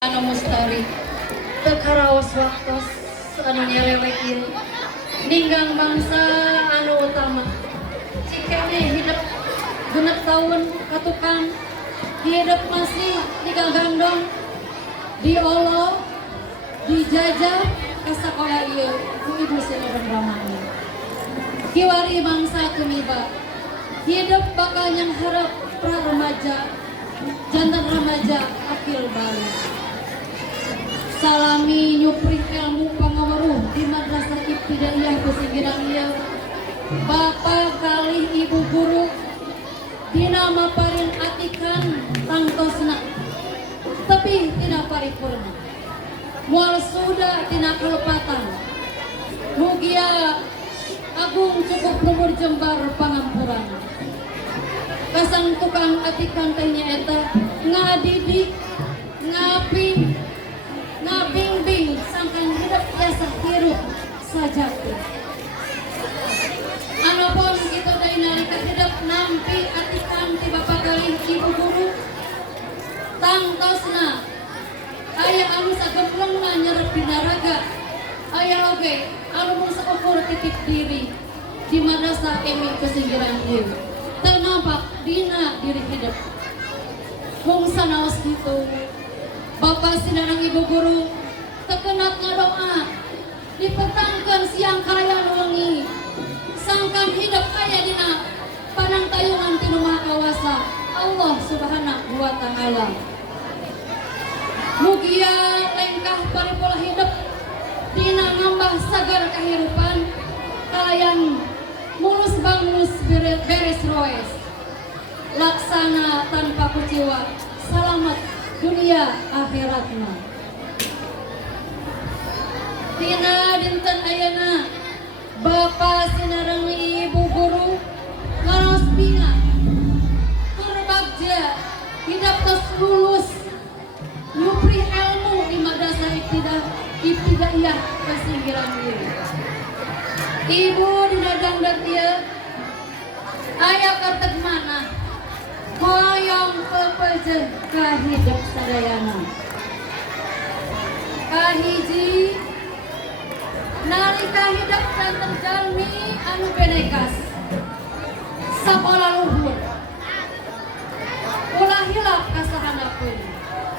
Anu mustari tekaraos waktos anu nyerelekin ninggang bangsa anu utama cikene hidup genep tahun katukan hidup masih digagandong diolo dijajah ke sekolah ieu ku ibu Sri Ramani kiwari bangsa tumiba hidup bakal yang harap pra remaja jantan remaja akil balik salami nyupri ilmu pangawaruh di madrasah ibtidaiyah pesinggiran ieu bapak kali ibu guru dina maparin atikan tangtosna tapi tidak paripurna mual sudah tina kalepatan mugia agung cukup lumur jembar pangampuran kasang tukang atikan tehnya eta ngadidik ngapi ngabing-bing sangkan hidup biasa hirup sajati anapun kita dari nalika hidup nampi atikan ti bapak kali ibu guru tangtosna aya anu sagemplengna nyerep binaraga aya oge anu mung saukur titik diri di madrasah emi pesinggiran ieu teu nampak dina diri hidup mung sanaos kitu bapak sinarang ibu guru tekenat ngadoa dipetangkeun siang kaya wengi sangkan hidup kaya dina panangtayungan ti Nu Maha Kawasa Allah Subhanahu wa taala mugia lengkah paripola hidup dina ngambah sagala kahirupan kalayan mulus bangus beres roes laksana tanpa kuciwa selamat dunia akhiratna dina dinten ayana bapak sinareng ibu guru ngaros bina berbagja hidup tos lulus nyupri ilmu di madrasah ibtidaiyah pesinggiran ieu ibu dina dangdut ieu aya karteg mana hoyong pepejeun ka hidup sadayana kahiji nalika hidup janten jalmi anu benekas sakola luhur ulah hilap kasahandapeun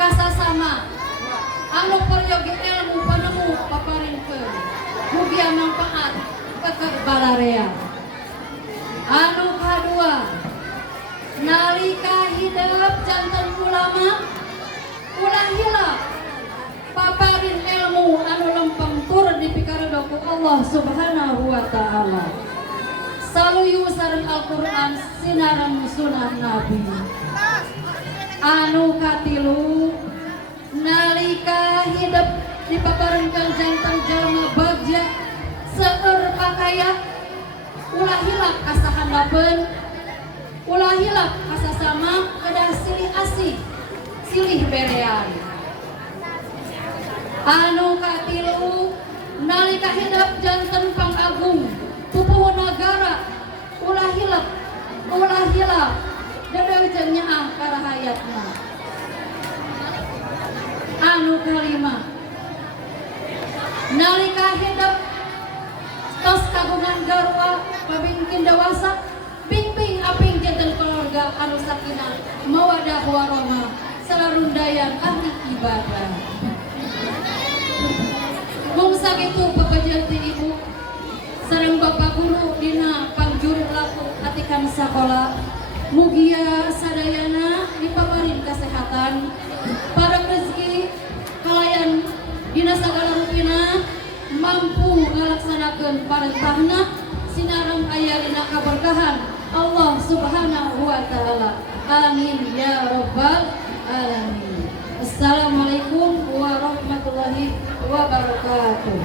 kasasama anu peryogi ilmu panemu paparinkeun mugia manfaat pekeur balarea anu kadua nalika hidup janten ulama ulah hilap paparin ilmu anu lempeng tur dipikaredoku Allah Subhanahu wa taala saluyu sareng Al-Qur'an sinareng sunah Nabi anu katilu nalika hidup dipaparenkeun janten jalma bagja seueur pakaya ulah hilap kasahandapeun ulah hilap kasasama kedah silih asih silih berean anu katilu nalika hidup janten pangagung pupuh negara ulah hilap dadeujeun nyaah karahayatna anu kalima nalika hidup tos kagungan garwa pamingkin dewasa ping aping janten keluarga anu sakinah mawadah warahmah sararundayan ahli ibadah mung sakitu papajeun ti ibu sareng bapak guru dina pangjuru laku atikan sakola mugia sadayana dipaparin kesehatan parang rezeki kalayan dina sagala rupina mampu ngalaksanakeun parentahna sinareng aya dina kaberkahan Allah Subhanahu wa taala amin ya rabbal alamin. Assalamualaikum warahmatullahi wabarakatuh.